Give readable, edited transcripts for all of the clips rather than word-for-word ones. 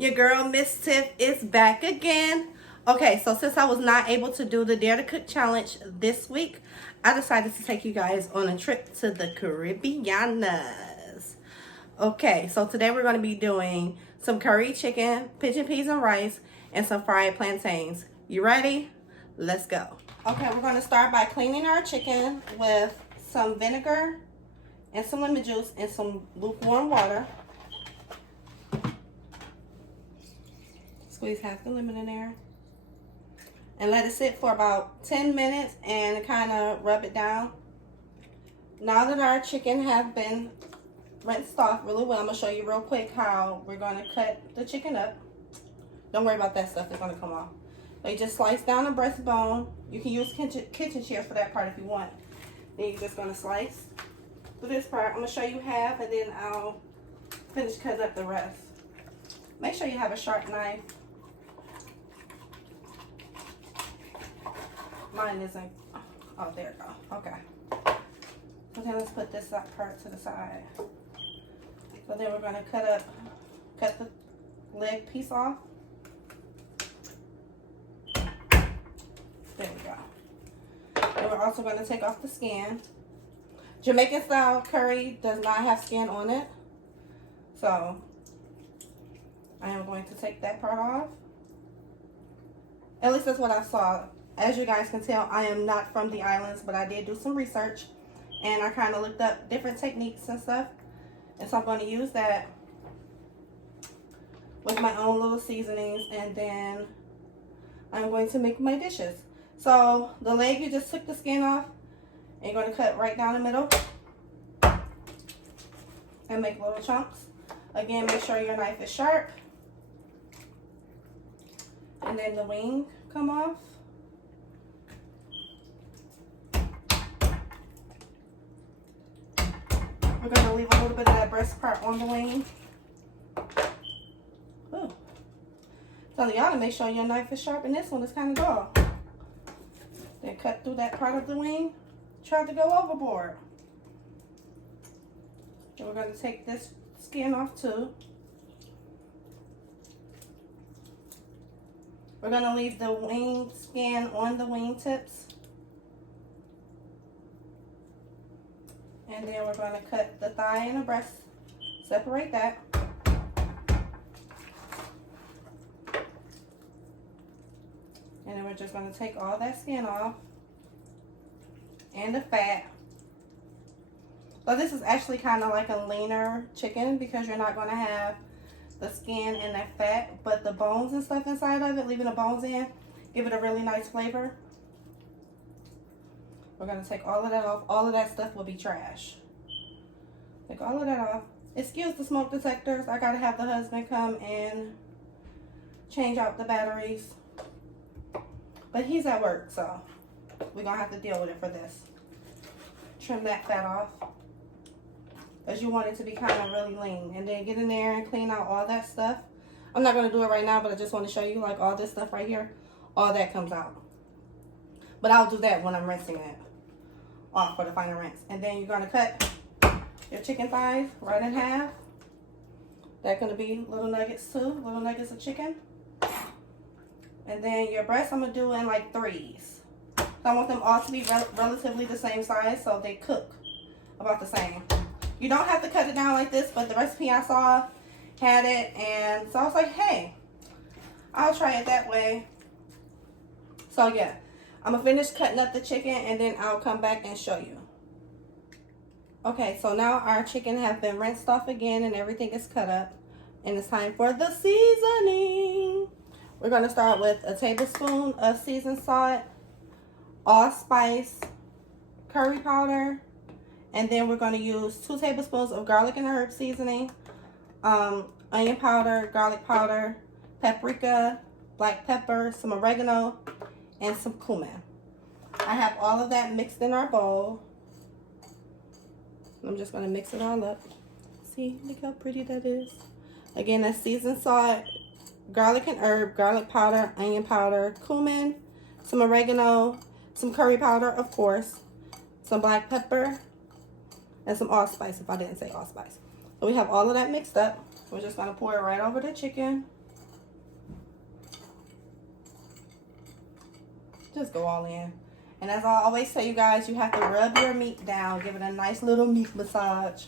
Your girl Miss Tiff is back again. Okay, so since I was not able to do the Dare to Cook challenge this week, I decided to take you guys on a trip to the Caribbeanas. Okay, so today we're going to be doing some curry chicken, pigeon peas and rice, and some fried plantains. You ready? Let's go. Okay, we're going to start by cleaning our chicken with some vinegar and some lemon juice and some lukewarm water. Squeeze half the lemon in there. And let it sit for about 10 minutes and kind of rub it down. Now that our chicken have been rinsed off really well, I'm going to show you real quick how we're going to cut the chicken up. Don't worry about that stuff, it's going to come off. So you just slice down the breastbone. You can use kitchen shears for that part if you want. Then you're just going to slice through this part. I'm going to show you half and then I'll finish cutting up the rest. Make sure you have a sharp knife. Mine isn't. Oh, there you go. Okay. So then let's put this part to the side. So then we're going to cut the leg piece off. There we go. And we're also going to take off the skin. Jamaican style curry does not have skin on it. So I am going to take that part off. At least that's what I saw. As you guys can tell, I am not from the islands, but I did do some research and I kind of looked up different techniques and stuff. And so I'm going to use that with my own little seasonings, and then I'm going to make my dishes. So the leg, you just took the skin off and you're going to cut right down the middle and make little chunks. Again, make sure your knife is sharp. And then the wing come off. We're going to leave a little bit of that breast part on the wing. Ooh. Telling y'all to make sure your knife is sharp, and this one is kind of dull. Then cut through that part of the wing. Try to go overboard. Then we're going to take this skin off too. We're going to leave the wing skin on the wing tips. And then we're going to cut the thigh and the breast. Separate that. And then we're just going to take all that skin off. And the fat. So this is actually kind of like a leaner chicken because you're not going to have the skin and that fat. But the bones and stuff inside of it, leaving the bones in, give it a really nice flavor. We're going to take all of that off. All of that stuff will be trash. Take all of that off. Excuse the smoke detectors. I got to have the husband come and change out the batteries. But he's at work, so we're going to have to deal with it for this. Trim that fat off. Because you want it to be kind of really lean. And then get in there and clean out all that stuff. I'm not going to do it right now, but I just want to show you like all this stuff right here. All that comes out. But I'll do that when I'm rinsing it off for the final rinse. And then you're going to cut your chicken thighs right in half. That's going to be little nuggets too, little nuggets of chicken. And then your breasts I'm going to do in like threes. So I want them all to be relatively the same size so they cook about the same. You don't have to cut it down like this, but the recipe I saw had it. And so I was like, hey, I'll try it that way. So yeah. I'm going to finish cutting up the chicken and then I'll come back and show you. Okay, so now our chicken have been rinsed off again and everything is cut up. And it's time for the seasoning. We're going to start with a tablespoon of seasoned salt, allspice, curry powder. And then we're going to use 2 tablespoons of garlic and herb seasoning, onion powder, garlic powder, paprika, black pepper, some oregano, and some cumin. I have all of that mixed in our bowl. I'm just going to mix it all up. See, look how pretty that is. Again, that's seasoned salt, garlic and herb, garlic powder, onion powder, cumin, some oregano, some curry powder, of course, some black pepper, and some allspice, if I didn't say allspice. So we have all of that mixed up. We're just going to pour it right over the chicken. Just go all in. And as I always say, you guys, you have to rub your meat down. Give it a nice little meat massage.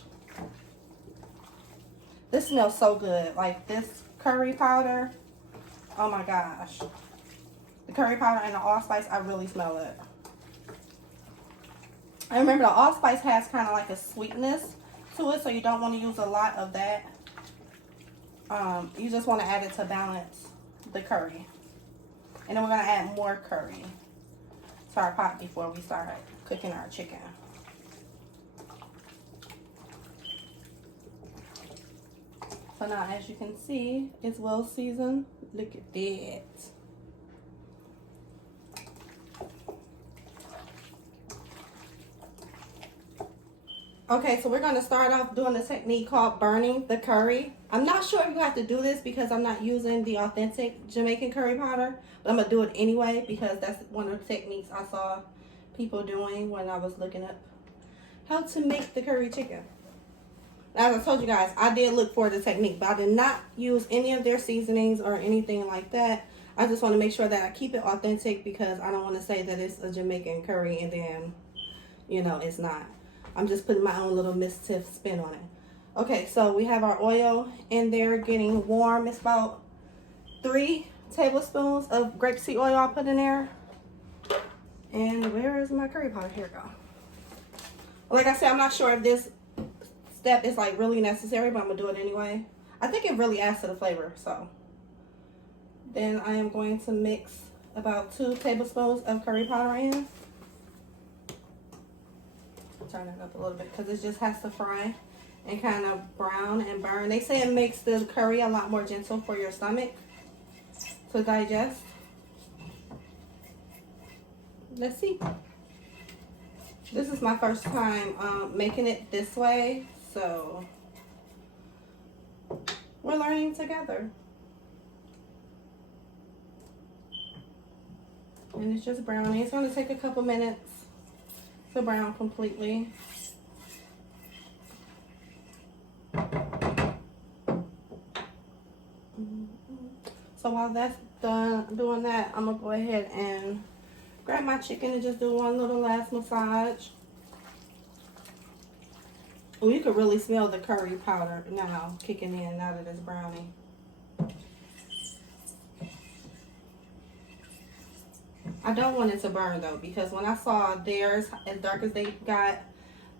This smells so good. Like this curry powder. Oh my gosh. The curry powder and the allspice, I really smell it. I remember the allspice has kind of like a sweetness to it, so you don't want to use a lot of that. You just want to add it to balance the curry. And then we're going to add more curry to our pot before we start cooking our chicken. So now, as you can see, it's well seasoned. Look at that. Okay, so we're going to start off doing the technique called burning the curry. I'm not sure if you have to do this because I'm not using the authentic Jamaican curry powder, but I'm going to do it anyway because that's one of the techniques I saw people doing when I was looking up how to make the curry chicken. As I told you guys, I did look for the technique, but I did not use any of their seasonings or anything like that. I just want to make sure that I keep it authentic because I don't want to say that it's a Jamaican curry and then, you know, it's not. I'm just putting my own little mischief spin on it. Okay, so we have our oil in there getting warm. It's about 3 tablespoons of grapeseed oil I put in there. And where is my curry powder? Here we go. Like I said, I'm not sure if this step is like really necessary, but I'm gonna do it anyway. I think it really adds to the flavor. So then I am going to mix about 2 tablespoons of curry powder in. Turn it up a little bit because it just has to fry and kind of brown and burn. They say it makes the curry a lot more gentle for your stomach to digest. Let's see. This is my first time making it this way, so we're learning together. And it's just browning. It's going to take a couple minutes to brown completely. So while that's done doing that, I'm gonna go ahead and grab my chicken and just do one little last massage. Oh, you can really smell the curry powder now kicking in now that it's browning. I don't want it to burn though, because when I saw theirs, as dark as they got,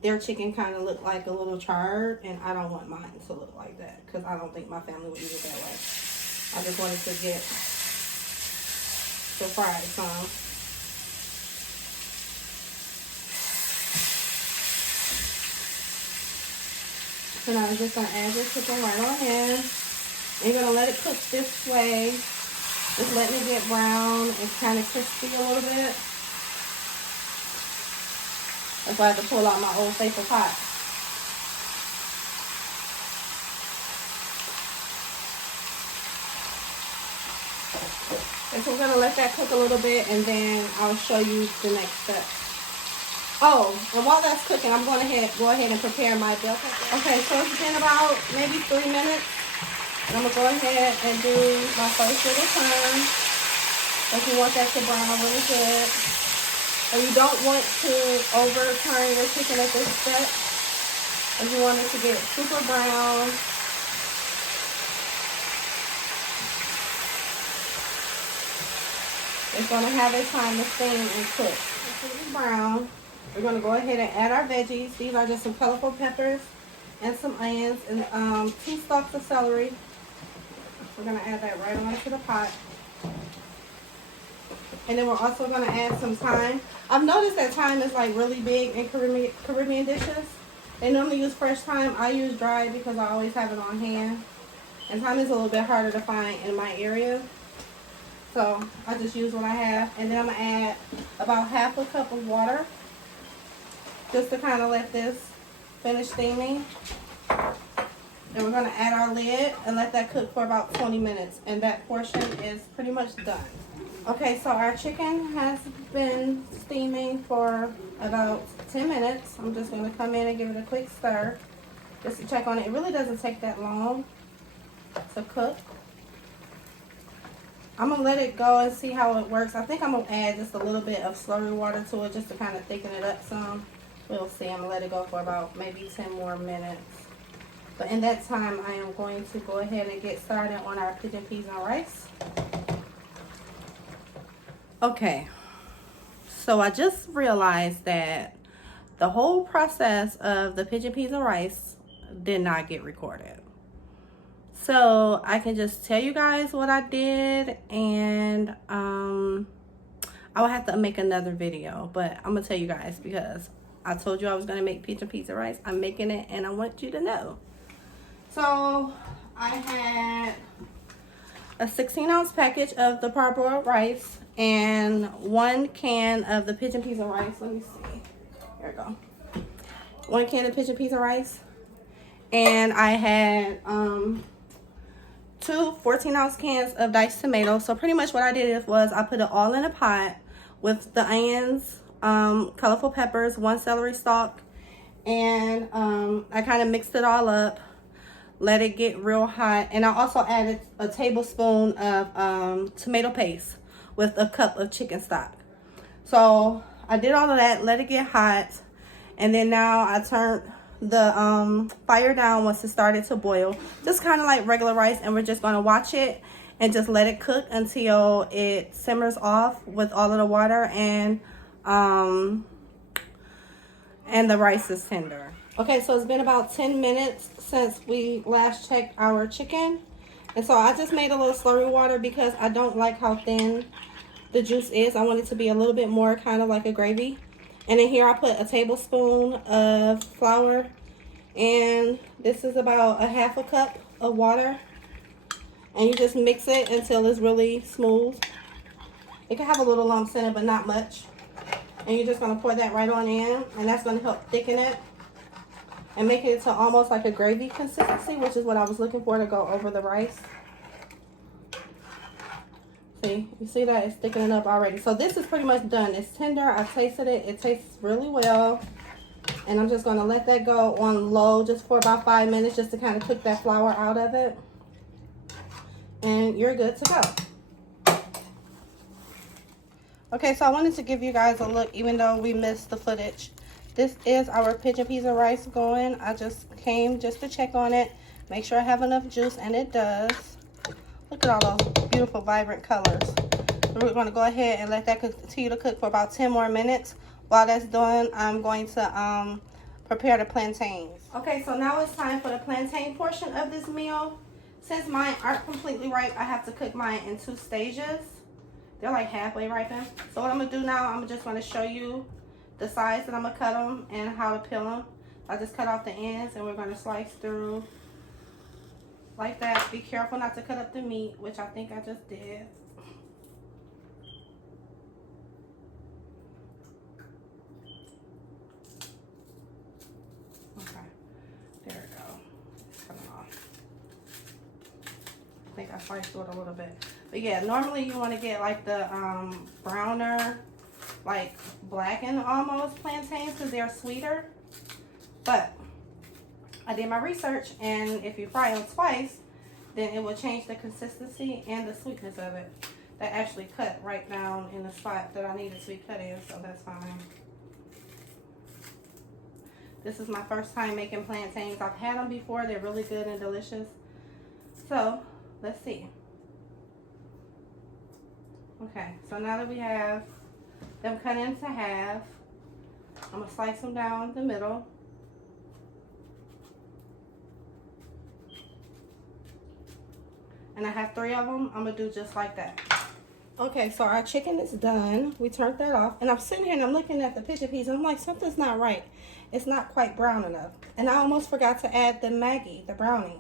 their chicken kind of looked like a little charred, and I don't want mine to look like that because I don't think my family would eat it that way. I just wanted to get the fried some. So now I'm just going to add your chicken right on in. And you're going to let it cook this way. Just letting it get brown and kind of crispy a little bit. That's why I have to pull out my old faithful pot. And so we're going to let that cook a little bit and then I'll show you the next step. Oh, and while that's cooking, I'm going to go ahead and prepare my bell pepper. Okay, so it's been about maybe 3 minutes. And I'm going to go ahead and do my first little turn. If you want that to brown really good. And you don't want to overturn your chicken at this step. If you want it to get super brown. It's going to have its time to steam and cook. It's brown. We're going to go ahead and add our veggies. These are just some colorful peppers and some onions and 2 stalks of celery. We're going to add that right onto the pot. And then we're also going to add some thyme. I've noticed that thyme is like really big in Caribbean dishes. They normally use fresh thyme. I use dry because I always have it on hand. And thyme is a little bit harder to find in my area. So I just use what I have. And then I'm going to add about ½ a cup of water. Just to kind of let this finish steaming. And we're going to add our lid and let that cook for about 20 minutes. And that portion is pretty much done. Okay, so our chicken has been steaming for about 10 minutes. I'm just going to come in and give it a quick stir just to check on it. It really doesn't take that long to cook. I'm gonna let it go and see how it works. I think I'm gonna add just a little bit of slurry water to it just to kind of thicken it up some. We'll see. I'm gonna let it go for about maybe 10 more minutes. But in that time, I am going to go ahead and get started on our pigeon peas and rice. Okay, so I just realized that the whole process of the pigeon peas and rice did not get recorded. So I can just tell you guys what I did, and I will have to make another video, but I'm gonna tell you guys because I told you I was gonna make pigeon peas and rice. I'm making it and I want you to know. So I had a 16-ounce package of the parboiled rice and 1 can of the pigeon peas and rice. Let me see. Here we go. 1 can of pigeon peas and rice. And I had 2 14-ounce cans of diced tomatoes. So pretty much what I did was I put it all in a pot with the onions, colorful peppers, 1 celery stalk, and I kind of mixed it all up, let it get real hot, and I also added a tablespoon of tomato paste with a cup of chicken stock. So I did all of that, let it get hot, and then now I turned the fire down once it started to boil, just kind of like regular rice, and we're just going to watch it and just let it cook until it simmers off with all of the water and the rice is tender. Okay, so it's been about 10 minutes since we last checked our chicken, and so I just made a little slurry water because I don't like how thin the juice is. I want it to be a little bit more kind of like a gravy. And in here I put a tablespoon of flour, and this is about a half a cup of water, and you just mix it until it's really smooth. It can have a little lumps in it, but not much. And you're just going to pour that right on in, and that's going to help thicken it and make it to almost like a gravy consistency, which is what I was looking for to go over the rice. See, you see that it's thickening up already. So this is pretty much done. It's tender. I tasted it. It tastes really well. And I'm just going to let that go on low just for about 5 minutes just to kind of cook that flour out of it. And you're good to go. Okay, so I wanted to give you guys a look even though we missed the footage. This is our pigeon peas and rice going. I just came just to check on it, make sure I have enough juice, and it does. Look at all those beautiful, vibrant colors. So we're going to go ahead and let that continue to cook for about 10 more minutes. While that's done, I'm going to prepare the plantains. Okay, so now it's time for the plantain portion of this meal. Since mine aren't completely ripe, I have to cook mine in 2 stages. They're like halfway ripened. So what I'm going to do now, I'm just going to show you the size that I'm going to cut them and how to peel them. I just cut off the ends and we're going to slice through like that. Be careful not to cut up the meat, which I think I just did. Okay, there we go. It's coming off. I think I sliced through it a little bit. But yeah, normally you want to get like the browner, like blackened almost plantains because they're sweeter. But I did my research, and if you fry them twice, then it will change the consistency and the sweetness of it. That actually cut right down in the spot that I needed to be cut in, so that's fine. This is my first time making plantains. I've had them before. They're really good and delicious. So let's see. Okay, so now that we have them cut into half, I'm going to slice them down the middle. And I have 3 of them. I'm going to do just like that. Okay, so our chicken is done. We turned that off. And I'm sitting here and I'm looking at the pigeon peas and I'm like, something's not right. It's not quite brown enough. And I almost forgot to add the Maggi, the browning.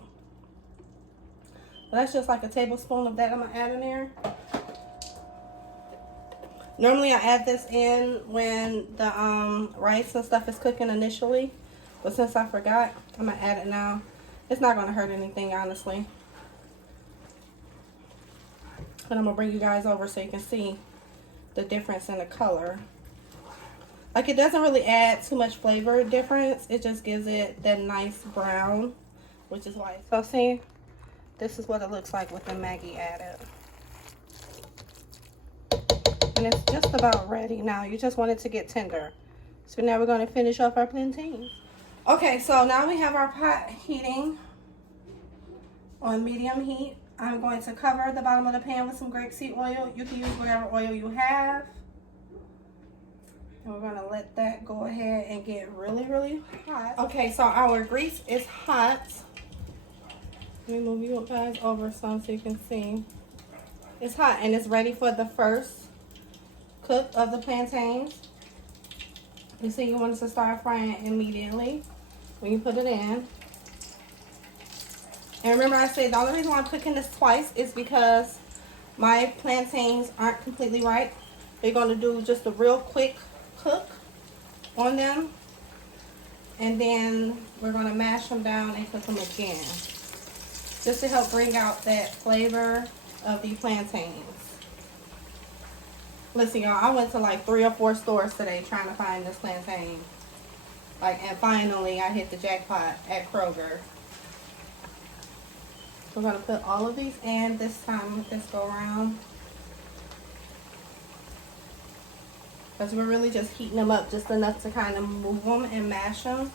So that's just like a tablespoon of that I'm going to add in there. Normally I add this in when the rice and stuff is cooking initially. But since I forgot, I'm going to add it now. It's not going to hurt anything, honestly. And I'm going to bring you guys over so you can see the difference in the color. Like, it doesn't really add too much flavor difference. It just gives it that nice brown, which is why. So see, this is what it looks like with the Maggi added. And it's just about ready now. You just want it to get tender. So now we're going to finish off our plantains. Okay, so now we have our pot heating on medium heat. I'm going to cover the bottom of the pan with some grapeseed oil. You can use whatever oil you have. And we're going to let that go ahead and get really, really hot. Okay, so our grease is hot. Let me move you guys over some so you can see. It's hot and it's ready for the first cook of the plantains. You see, you want it to start frying immediately when you put it in. And remember, I said the only reason why I'm cooking this twice is because my plantains aren't completely ripe. They're going to do just a real quick cook on them. And then we're going to mash them down and cook them again, just to help bring out that flavor of the plantains. Listen, y'all, I went to like 3 or 4 stores today trying to find this plantain. And finally I hit the jackpot at Kroger. We're going to put all of these in this time with this go around. Because we're really just heating them up just enough to kind of move them and mash them.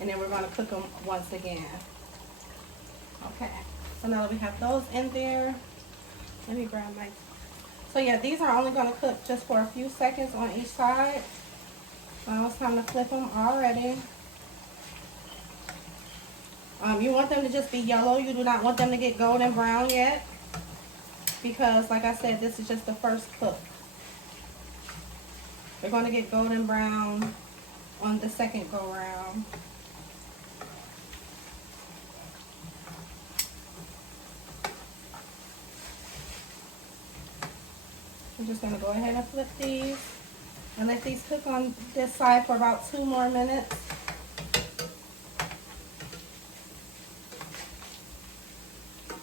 And then we're going to cook them once again. Okay, so now that we have those in there, let me grab my... So yeah, these are only going to cook just for a few seconds on each side. Now it's time to flip them already. You want them to just be yellow. You do not want them to get golden brown yet, because like I said, this is just the first cook. They're going to get golden brown on the second go round. I'm just going to go ahead and flip these and let these cook on this side for about 2 more minutes.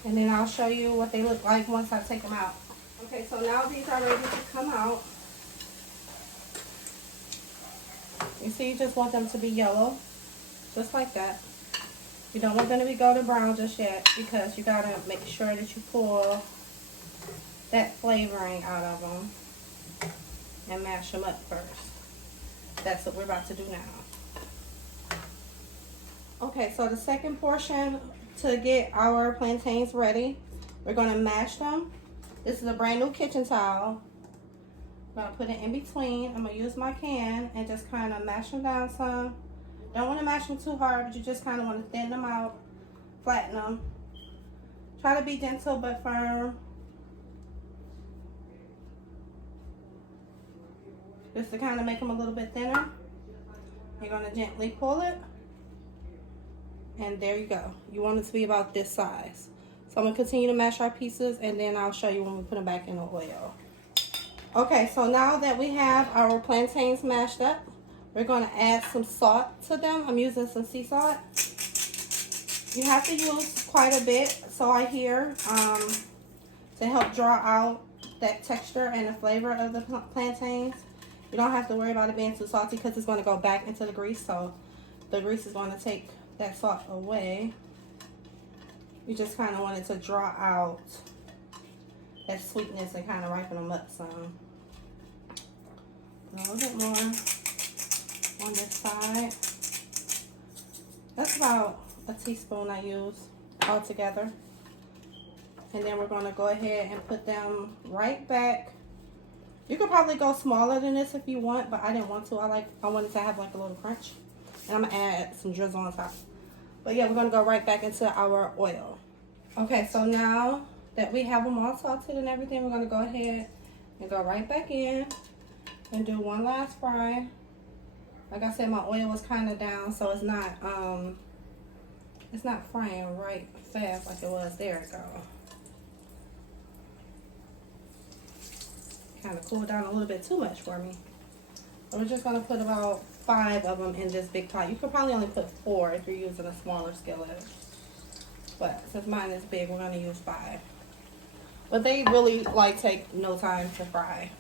And then I'll show you what they look like once I take them out. Okay, so now these are ready to come out. You see, you just want them to be yellow, just like that. You don't want them to be golden brown just yet, because you gotta make sure that you pull that flavoring out of them and mash them up first. That's what we're about to do now. Okay, so the second portion to get our plantains ready, we're gonna mash them. This is a brand new kitchen towel. I'm gonna put it in between. I'm gonna use my can and just kind of mash them down some. Don't want to mash them too hard, but you just kind of want to thin them out, flatten them. Try to be gentle but firm. Just to kind of make them a little bit thinner. You're going to gently pull it. And there you go. You want it to be about this size. So I'm going to continue to mash our pieces, and then I'll show you when we put them back in the oil. Okay, so now that we have our plantains mashed up, we're going to add some salt to them. I'm using some sea salt. You have to use quite a bit, so I hear, to help draw out that texture and the flavor of the plantains. You don't have to worry about it being too salty, because it's going to go back into the grease, so the grease is going to take that salt away. You just kind of want it to draw out that sweetness and kind of ripen them up some. A little bit more on this side. That's about a teaspoon I use altogether. And then we're going to go ahead and put them right back. You could probably go smaller than this if you want, but I didn't want to. I wanted to have like a little crunch. And I'm going to add some drizzle on top. But yeah, we're going to go right back into our oil. Okay, so now that we have them all salted and everything, we're going to go ahead and go right back in and do one last fry. Like I said, my oil was kind of down, so it's not frying right fast like it was. There it go. Kind of cooled down a little bit too much for me. So we're just going to put about 5 of them in this big pot. You could probably only put 4 if you're using a smaller skillet. But since mine is big, we're going to use 5. But they really take no time to fry.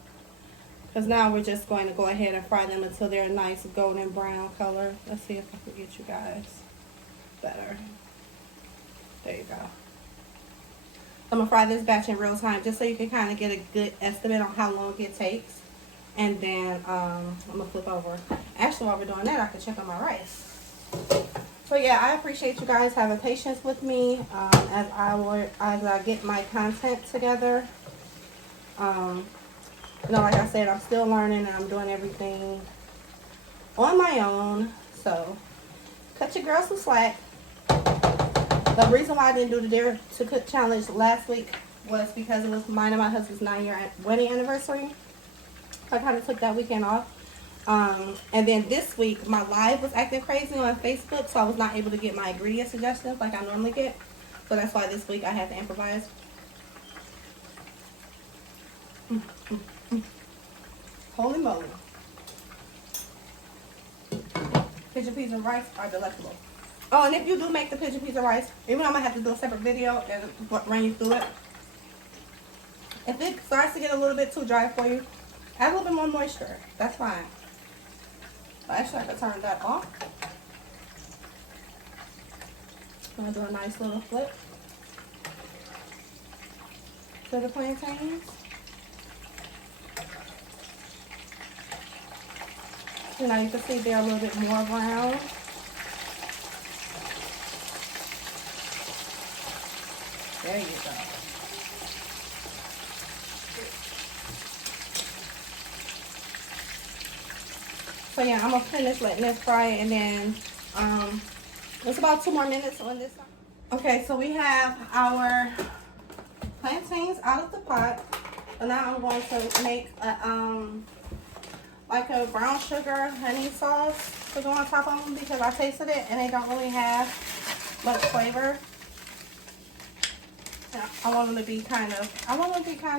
Because now we're just going to go ahead and fry them until they're a nice golden brown color. Let's see if I can get you guys better. There you go. I'm gonna fry this batch in real time just so you can kind of get a good estimate on how long it takes. And then I'm gonna flip over. Actually, while we're doing that, I can check on my rice. So yeah, I appreciate you guys having patience with me as I get my content together. You know, like I said, I'm still learning and I'm doing everything on my own. So cut your girl some slack. The reason why I didn't do the Dare to Cook challenge last week was because it was mine and my husband's 9-year wedding anniversary. So I kind of took that weekend off. And then this week, my live was acting crazy on Facebook, so I was not able to get my ingredient suggestions like I normally get. So that's why this week I had to improvise. Holy moly. Pigeon peas and rice are delectable. Oh, and if you do make the pigeon peas and rice, even though I'm going to have to do a separate video and run you through it, if it starts to get a little bit too dry for you, add a little bit more moisture. That's fine. Actually, I could turn that off. I'm going to do a nice little flip to the plantains. So now you can see they're a little bit more brown. There you go. So yeah, I'm gonna finish letting this fry, and then it's about 2 more minutes on this side. Okay, so we have our plantains out of the pot, and now I'm going to make a like a brown sugar honey sauce to go on top of them because I tasted it and they don't really have much flavor. Yeah, I want them to be kind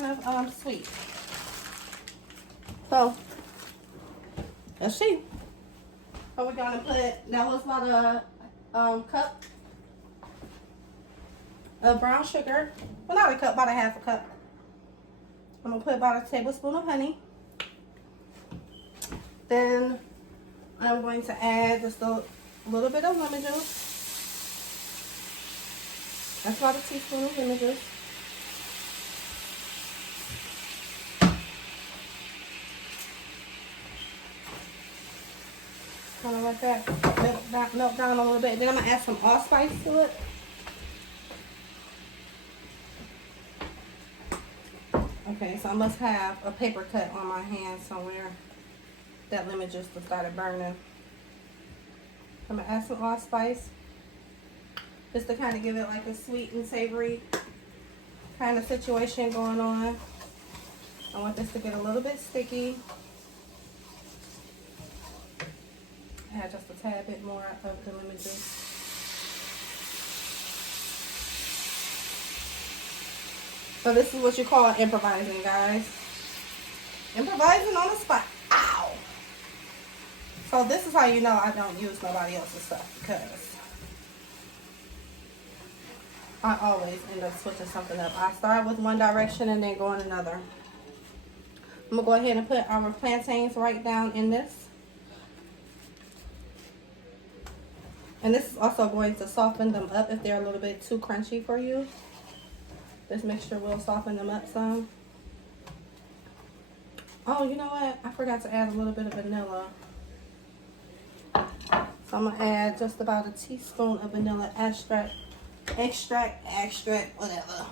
of sweet. So let's see. So we're gonna put, that was about a cup of brown sugar. Well, not a cup, about a half a cup. I'm gonna put about a tablespoon of honey. Then I'm going to add just a little bit of lemon juice. That's about a teaspoon of lemon juice. Kind of like that. Melt down a little bit. Then I'm going to add some allspice to it. Okay, so I must have a paper cut on my hand somewhere. That lemon juice started burning. I'm going to add some allspice. Just to kind of give it like a sweet and savory kind of situation going on. I want this to get a little bit sticky. Add just a tad bit more of the lemon juice. So this is what you call improvising, guys. Improvising on the spot. Ow! So this is how you know I don't use nobody else's stuff, because I always end up switching something up. I start with one direction and then go in another. I'm going to go ahead and put our plantains right down in this. And this is also going to soften them up if they're a little bit too crunchy for you. This mixture will soften them up some. Oh, you know what? I forgot to add a little bit of vanilla. So I'm going to add just about a teaspoon of vanilla extract, whatever.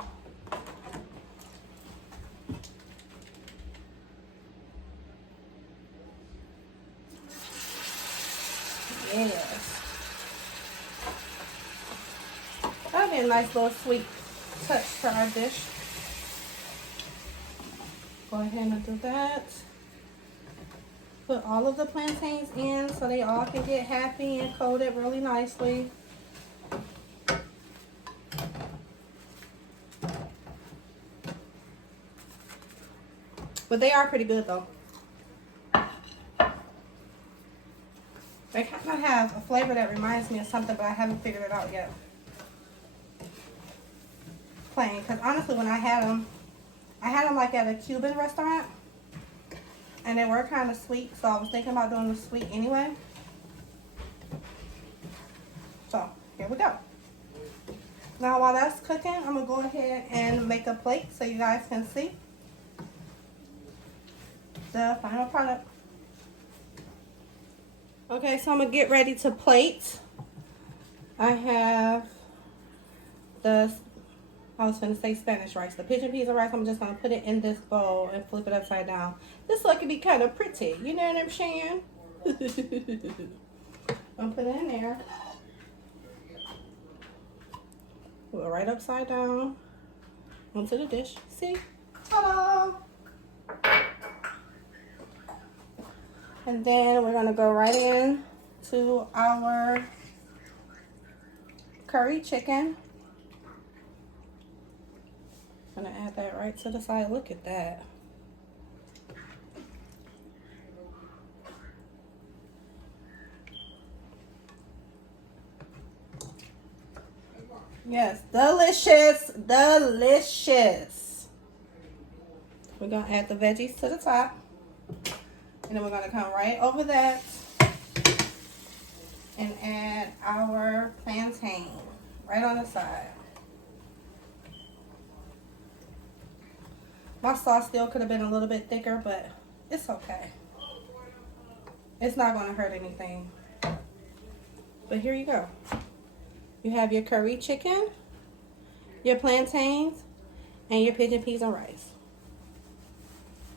Yes. That'll be a nice little sweet touch to our dish. Go ahead and do that. Put all of the plantains in so they all can get happy and coated really nicely. But they are pretty good though. They kind of have a flavor that reminds me of something, but I haven't figured it out yet. Plain, because honestly when I had them like at a Cuban restaurant. And they were kind of sweet, so I was thinking about doing the sweet anyway. So, here we go. Now while that's cooking, I'm gonna go ahead and make a plate so you guys can see the final product. Okay, so I'm gonna get ready to plate. I have I was gonna say Spanish rice, the pigeon peas and rice. I'm just gonna put it in this bowl and flip it upside down. This so it can be kind of pretty, you know what I'm saying? I'm put it in there. Put it right upside down onto the dish. See? Ta-da! And then we're gonna go right in to our curry chicken. I'm gonna add that right to the side. Look at that. Yes, delicious, delicious. We're gonna add the veggies to the top. And then we're gonna come right over that and add our plantain right on the side. My sauce still could have been a little bit thicker, but it's okay. It's not gonna hurt anything. But here you go. You have your curry chicken, your plantains, and your pigeon peas and rice.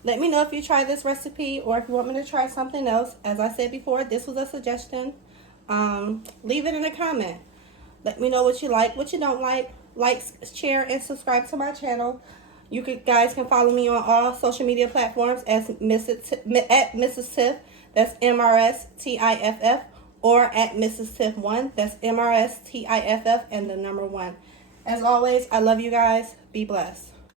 Let me know if you try this recipe or if you want me to try something else. As I said before, this was a suggestion. Leave it in a comment. Let me know what you like, what you don't like. Like, share, and subscribe to my channel. You guys can follow me on all social media platforms as at Mrs. Tiff. That's MRSTIFF. Or at Mrs. Tiff 1. That's MRSTIFF and the number 1. As always, I love you guys. Be blessed.